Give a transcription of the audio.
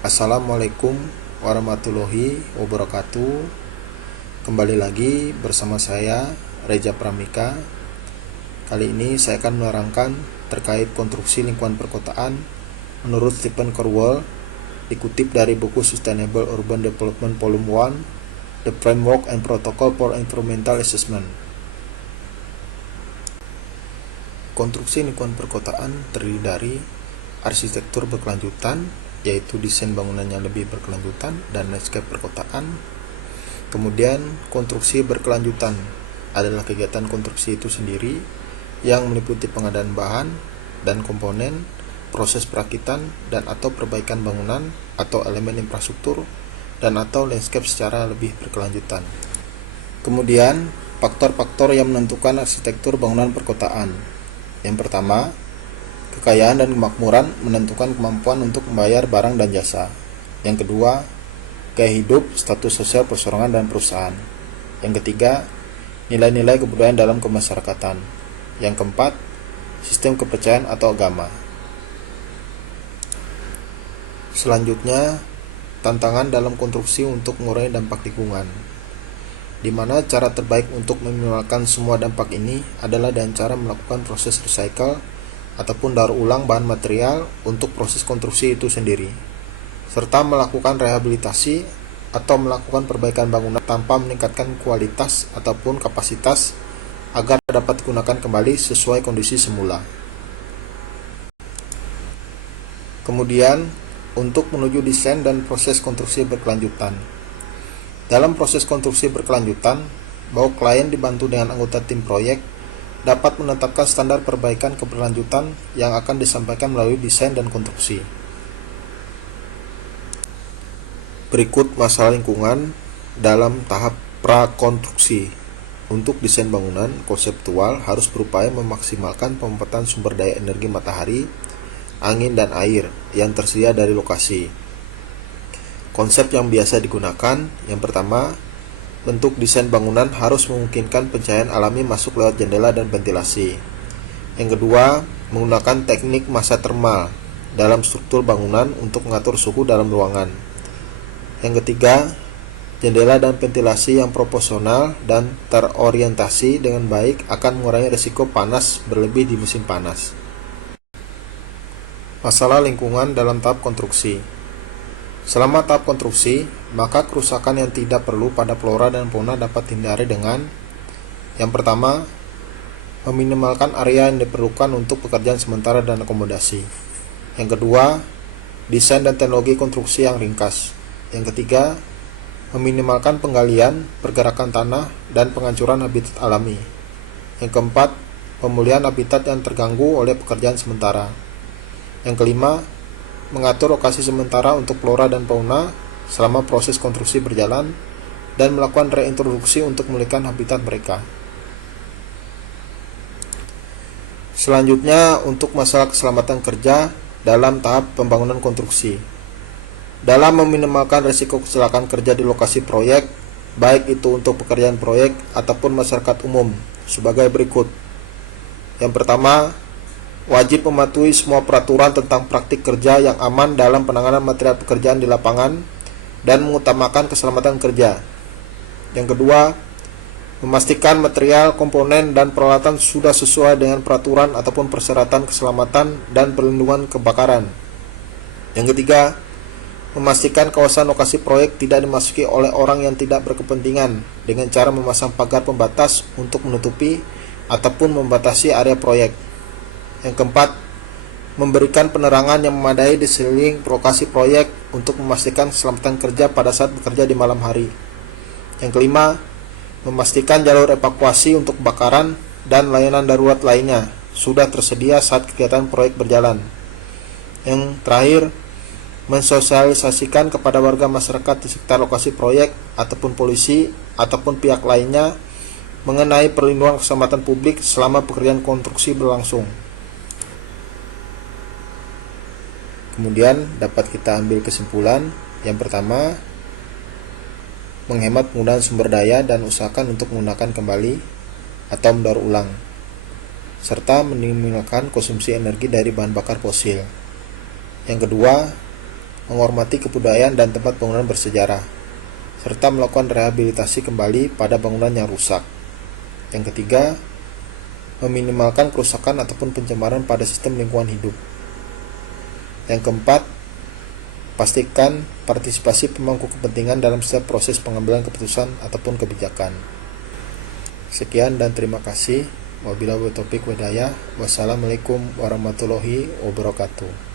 Assalamualaikum warahmatullahi wabarakatuh. Kembali lagi bersama saya Reja Pramika. Kali ini saya akan menerangkan terkait konstruksi lingkungan perkotaan menurut Stephen Corwell, dikutip dari buku Sustainable Urban Development Volume 1, The Framework and Protocol for Environmental Assessment. Konstruksi lingkungan perkotaan terdiri dari arsitektur berkelanjutan, yaitu desain bangunannya lebih berkelanjutan, dan landscape perkotaan. Kemudian konstruksi berkelanjutan adalah kegiatan konstruksi itu sendiri yang meliputi pengadaan bahan dan komponen, proses perakitan dan atau perbaikan bangunan atau elemen infrastruktur, dan atau landscape secara lebih berkelanjutan. Kemudian faktor-faktor yang menentukan arsitektur bangunan perkotaan. Yang pertama, kekayaan dan kemakmuran menentukan kemampuan untuk membayar barang dan jasa. Yang kedua, gaya hidup, status sosial perseorangan dan perusahaan. Yang ketiga, nilai-nilai kebudayaan dalam kemasyarakatan. Yang keempat, sistem kepercayaan atau agama. Selanjutnya, tantangan dalam konstruksi untuk mengurangi dampak lingkungan, di mana cara terbaik untuk meminimalkan semua dampak ini adalah dengan cara melakukan proses recycle ataupun daur ulang bahan material untuk proses konstruksi itu sendiri, serta melakukan rehabilitasi atau melakukan perbaikan bangunan tanpa meningkatkan kualitas ataupun kapasitas agar dapat digunakan kembali sesuai kondisi semula. Kemudian, untuk menuju desain dan proses konstruksi berkelanjutan. Dalam proses konstruksi berkelanjutan, bahwa klien dibantu dengan anggota tim proyek dapat menetapkan standar perbaikan keberlanjutan yang akan disampaikan melalui desain dan konstruksi. Berikut masalah lingkungan dalam tahap prakonstruksi. Untuk desain bangunan konseptual harus berupaya memaksimalkan pemanfaatan sumber daya energi matahari, angin, dan air yang tersedia dari lokasi. Konsep yang biasa digunakan, yang pertama, bentuk desain bangunan harus memungkinkan pencahayaan alami masuk lewat jendela dan ventilasi. Yang kedua, menggunakan teknik massa termal dalam struktur bangunan untuk mengatur suhu dalam ruangan. Yang ketiga, jendela dan ventilasi yang proporsional dan terorientasi dengan baik akan mengurangi risiko panas berlebih di musim panas. Masalah lingkungan dalam tahap konstruksi. Selama tahap konstruksi, maka kerusakan yang tidak perlu pada flora dan fauna dapat dihindari dengan: yang pertama, meminimalkan area yang diperlukan untuk pekerjaan sementara dan akomodasi. Yang kedua, desain dan teknologi konstruksi yang ringkas. Yang ketiga, meminimalkan penggalian, pergerakan tanah, dan penghancuran habitat alami. Yang keempat, pemulihan habitat yang terganggu oleh pekerjaan sementara. Yang kelima, mengatur lokasi sementara untuk flora dan fauna selama proses konstruksi berjalan dan melakukan reintroduksi untuk memulihkan habitat mereka. Selanjutnya, untuk masalah keselamatan kerja dalam tahap pembangunan konstruksi. Dalam meminimalkan risiko kecelakaan kerja di lokasi proyek, baik itu untuk pekerjaan proyek ataupun masyarakat umum, sebagai berikut. Yang pertama, wajib mematuhi semua peraturan tentang praktik kerja yang aman dalam penanganan material pekerjaan di lapangan dan mengutamakan keselamatan kerja. Yang kedua, memastikan material, komponen, dan peralatan sudah sesuai dengan peraturan ataupun persyaratan keselamatan dan perlindungan kebakaran. Yang ketiga, memastikan kawasan lokasi proyek tidak dimasuki oleh orang yang tidak berkepentingan dengan cara memasang pagar pembatas untuk menutupi ataupun membatasi area proyek. Yang keempat, memberikan penerangan yang memadai di sekeliling lokasi proyek untuk memastikan keselamatan kerja pada saat bekerja di malam hari. Yang kelima, memastikan jalur evakuasi untuk kebakaran dan layanan darurat lainnya sudah tersedia saat kegiatan proyek berjalan. Yang terakhir, mensosialisasikan kepada warga masyarakat di sekitar lokasi proyek ataupun polisi ataupun pihak lainnya mengenai perlindungan keselamatan publik selama pekerjaan konstruksi berlangsung. Kemudian dapat kita ambil kesimpulan. Yang pertama, menghemat penggunaan sumber daya dan usahakan untuk menggunakan kembali atau mendaur ulang, serta meminimalkan konsumsi energi dari bahan bakar fosil. Yang kedua, menghormati kebudayaan dan tempat bangunan bersejarah, serta melakukan rehabilitasi kembali pada bangunan yang rusak. Yang ketiga, meminimalkan kerusakan ataupun pencemaran pada sistem lingkungan hidup. Yang keempat, pastikan partisipasi pemangku kepentingan dalam setiap proses pengambilan keputusan ataupun kebijakan. Sekian dan terima kasih. Wabillahi taufiq wal hidayah. Wassalamualaikum warahmatullahi wabarakatuh.